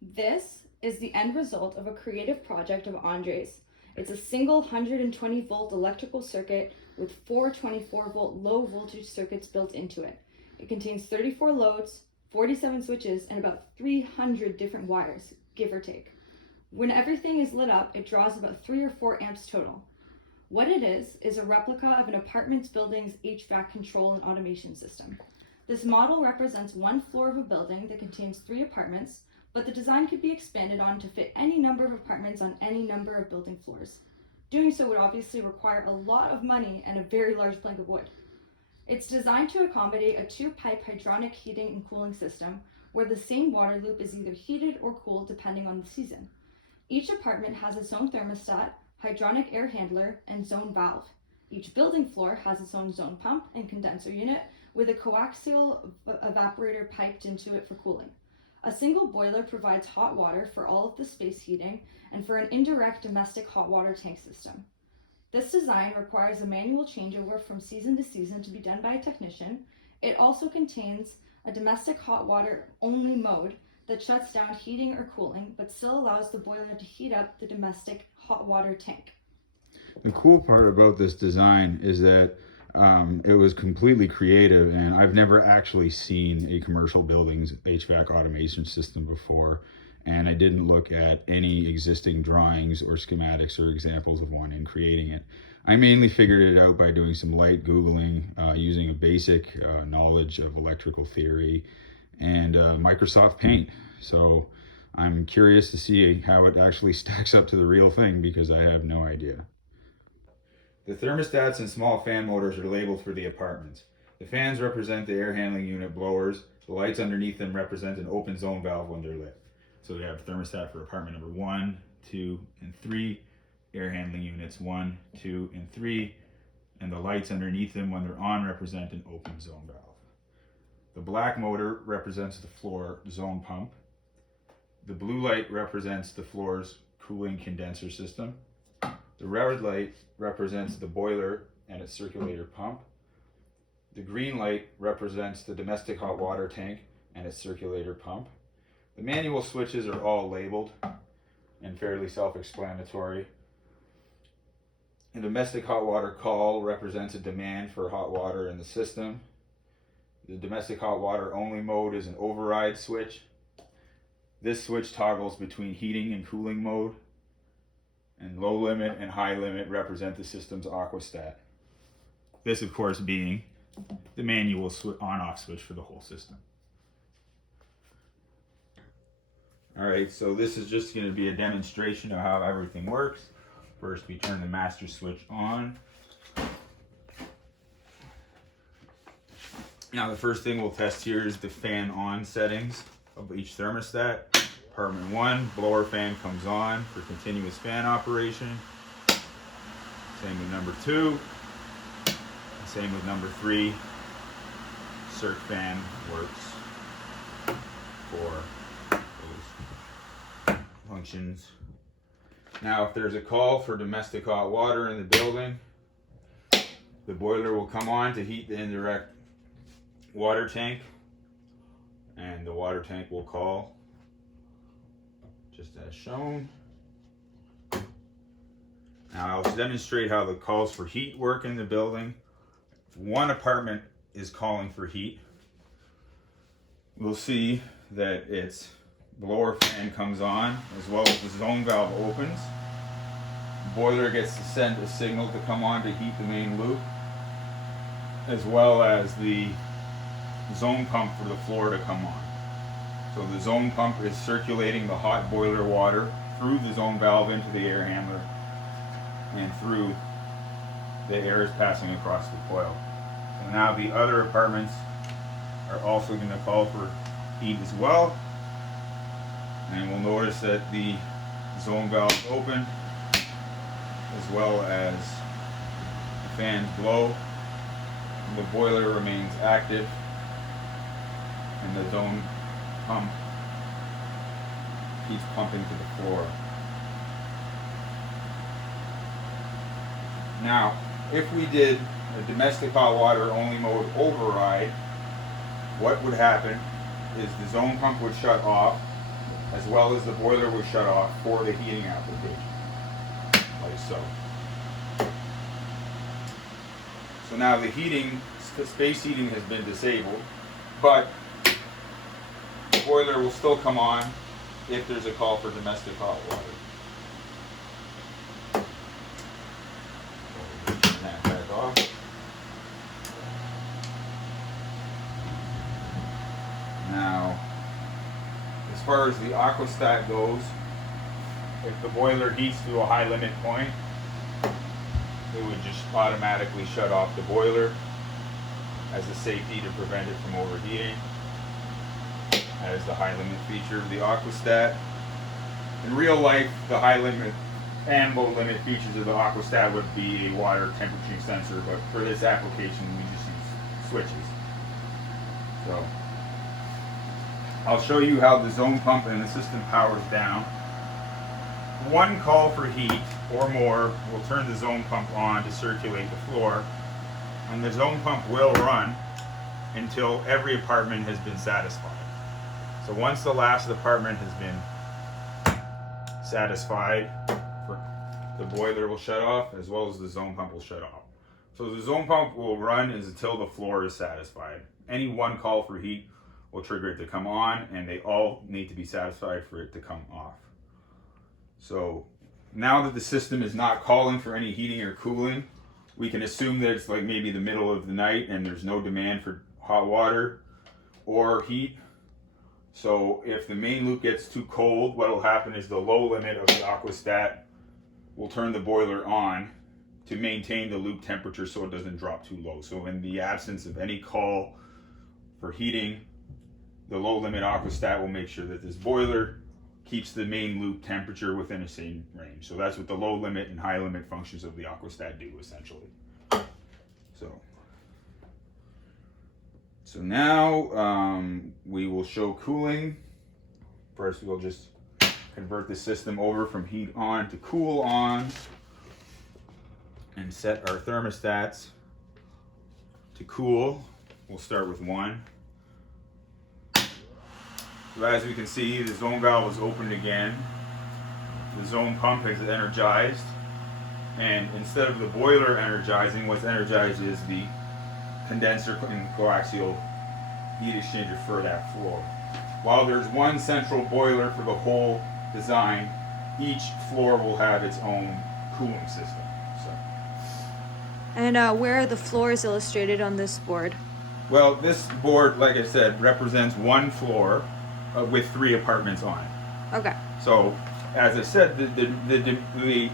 This is the end result of a creative project of Andre's. It's a single 120 volt electrical circuit with four 24 volt low voltage circuits built into it. It contains 34 loads, 47 switches, and about 300 different wires, give or take. When everything is lit up, it draws about 3 or 4 amps total. What it is a replica of an apartment building's HVAC control and automation system. This model represents one floor of a building that contains 3 apartments, but the design could be expanded on to fit any number of apartments on any number of building floors. Doing so would obviously require a lot of money and a very large plank of wood. It's designed to accommodate a 2-pipe hydronic heating and cooling system where the same water loop is either heated or cooled depending on the season. Each apartment has its own thermostat, hydronic air handler, and zone valve. Each building floor has its own zone pump and condenser unit with a coaxial evaporator piped into it for cooling. A single boiler provides hot water for all of the space heating and for an indirect domestic hot water tank system. This design requires a manual changeover from season to season to be done by a technician. It also contains a domestic hot water only mode that shuts down heating or cooling, but still allows the boiler to heat up the domestic hot water tank. The cool part about this design is that it was completely creative, and I've never actually seen a commercial building's HVAC automation system before, and I didn't look at any existing drawings or schematics or examples of one in creating it. I mainly figured it out by doing some light Googling, using a basic knowledge of electrical theory and Microsoft Paint. So I'm curious to see how it actually stacks up to the real thing because I have no idea. The thermostats and small fan motors are labeled for the apartments. The fans represent the air handling unit blowers. The lights underneath them represent an open zone valve when they're lit. So we have thermostat for apartment number 1, 2, and 3, air handling units 1, 2, and 3, and the lights underneath them when they're on represent an open zone valve. The black motor represents the floor zone pump. The blue light represents the floor's cooling condenser system. The red light represents the boiler and its circulator pump. The green light represents the domestic hot water tank and its circulator pump. The manual switches are all labeled and fairly self-explanatory. The domestic hot water call represents a demand for hot water in the system. The domestic hot water only mode is an override switch. This switch toggles between heating and cooling mode. And low limit and high limit represent the system's aquastat. This, of course, being the manual on-off switch for the whole system. All right, so this is just going to be a demonstration of how everything works. First, we turn the master switch on. Now, the first thing we'll test here is the fan on settings of each thermostat. Apartment 1, blower fan comes on for continuous fan operation. Same with number 2. Same with number 3. Circ fan works for those functions. Now, if there's a call for domestic hot water in the building, the boiler will come on to heat the indirect water tank, and the water tank will call just as shown. Now I'll demonstrate how the calls for heat work in the building. If one apartment is calling for heat, we'll see that its blower fan comes on as well as the zone valve opens. The boiler gets to send a signal to come on to heat the main loop, as well as the zone pump for the floor to come on. So the zone pump is circulating the hot boiler water through the zone valve into the air handler, and through the air is passing across the coil. So now the other apartments are also going to call for heat as well. And we'll notice that the zone valve is open, as well as the fans blow, and the boiler remains active, and the zone pump keeps pumping to the floor. Now, if we did a domestic hot water only mode override, what would happen is the zone pump would shut off, as well as the boiler was shut off for the heating application, like so. So now the heating, the space heating has been disabled, but the boiler will still come on if there's a call for domestic hot water. Turn that back off. Now, as far as the aquastat goes, if the boiler heats to a high limit point, it would just automatically shut off the boiler as a safety to prevent it from overheating. That is the high limit feature of the aquastat. In real life, the high limit and low limit features of the aquastat would be a water temperature sensor, but for this application we just use switches. So I'll show you how the zone pump and the system powers down. One call for heat or more will turn the zone pump on to circulate the floor, and the zone pump will run until every apartment has been satisfied. So once the last apartment has been satisfied, the boiler will shut off as well as the zone pump will shut off. So the zone pump will run until the floor is satisfied. Any one call for heat will trigger it to come on, and they all need to be satisfied for it to come off. So now that the system is not calling for any heating or cooling, we can assume that it's like maybe the middle of the night and there's no demand for hot water or heat. So if the main loop gets too cold, what will happen is the low limit of the aquastat will turn the boiler on to maintain the loop temperature so it doesn't drop too low. So in the absence of any call for heating, the low limit aquastat will make sure that this boiler keeps the main loop temperature within the same range. So that's what the low limit and high limit functions of the aquastat do essentially. So now we will show cooling. First we'll just convert the system over from heat on to cool on and set our thermostats to cool. We'll start with 1. So as we can see, the zone valve is opened again. The zone pump is energized, and instead of the boiler energizing, what's energized is the condenser and coaxial heat exchanger for that floor. While there's one central boiler for the whole design, each floor will have its own cooling system. So. And where are the floors illustrated on this board? Well, this board, like I said, represents one floor with 3 apartments on it. Okay. So, as I said, the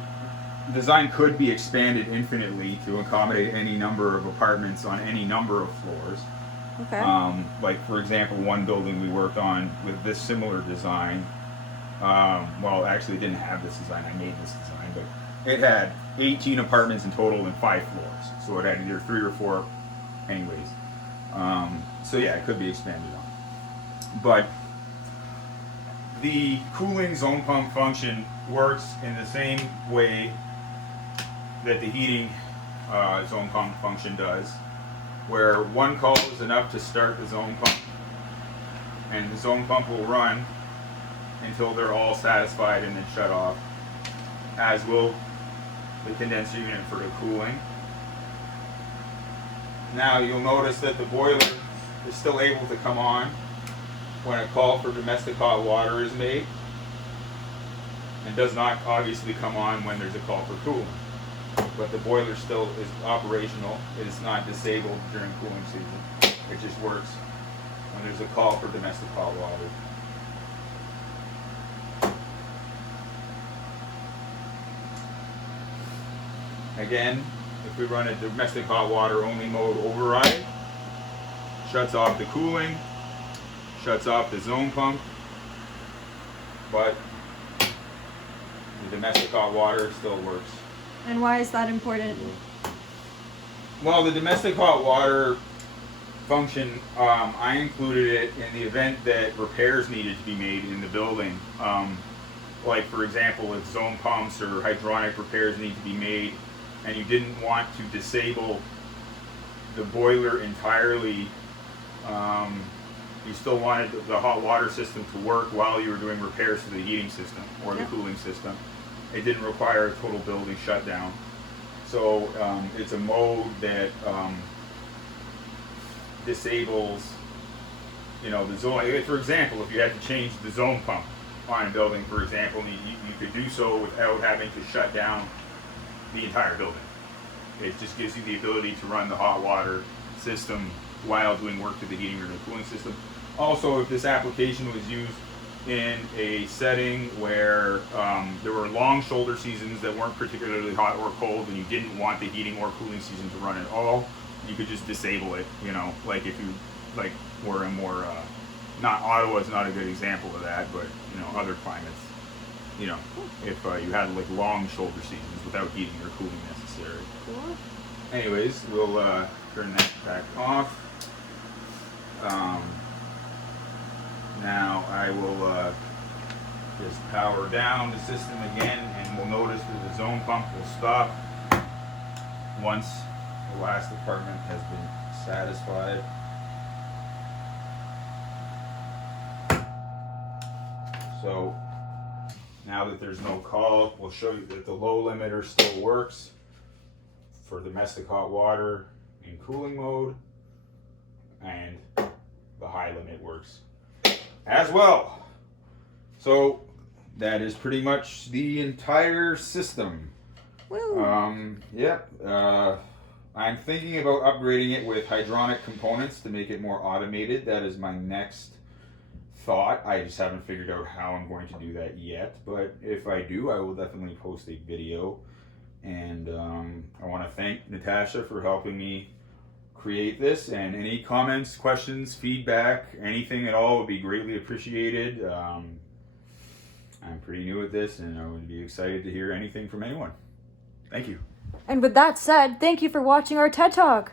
design could be expanded infinitely to accommodate any number of apartments on any number of floors. Okay. Like, for example, one building we worked on with this similar design, well, actually it didn't have this design, I made this design, but it had 18 apartments in total and 5 floors. So it had either 3 or 4 anyways. So yeah, it could be expanded on. But the cooling zone pump function works in the same way that the heating zone pump function does, where one call is enough to start the zone pump, and the zone pump will run until they're all satisfied and then shut off, as will the condenser unit for the cooling. Now you'll notice that the boiler is still able to come on when a call for domestic hot water is made, and does not obviously come on when there's a call for cooling. But the boiler still is operational. It is not disabled during cooling season. It just works when there's a call for domestic hot water. Again, if we run a domestic hot water only mode override, shuts off the cooling, shuts off the zone pump, but the domestic hot water still works. And why is that important? Well, the domestic hot water function, I included it in the event that repairs needed to be made in the building. Like, for example, if zone pumps or hydronic repairs need to be made, and you didn't want to disable the boiler entirely you still wanted the hot water system to work while you were doing repairs to the heating system or the Yep. cooling system. It didn't require a total building shutdown. So it's a mode that disables, the zone. For example, if you had to change the zone pump on a building, for example, you could do so without having to shut down the entire building. It just gives you the ability to run the hot water system while doing work to the heating or the cooling system. Also, if this application was used in a setting where there were long shoulder seasons that weren't particularly hot or cold, and you didn't want the heating or cooling season to run at all, you could just disable it. Like if you were in more, not Ottawa's not a good example of that, but other climates. If you had long shoulder seasons without heating or cooling necessary. Cool. Anyways, we'll turn that back off. Now I will just power down the system again, and we'll notice that the zone pump will stop once the last department has been satisfied. So now that there's no call, we'll show you that the low limiter still works for domestic hot water in cooling mode, and the high limit works as well. So that is pretty much the entire system. Woo. I'm thinking about upgrading it with hydronic components to make it more automated. That is my next thought. I just haven't figured out how I'm going to do that yet, but if I do, I will definitely post a video. And I want to thank Natasha for helping me create this, and any comments, questions, feedback, anything at all would be greatly appreciated. I'm pretty new at this, and I would be excited to hear anything from anyone. Thank you. And with that said, thank you for watching our TED Talk.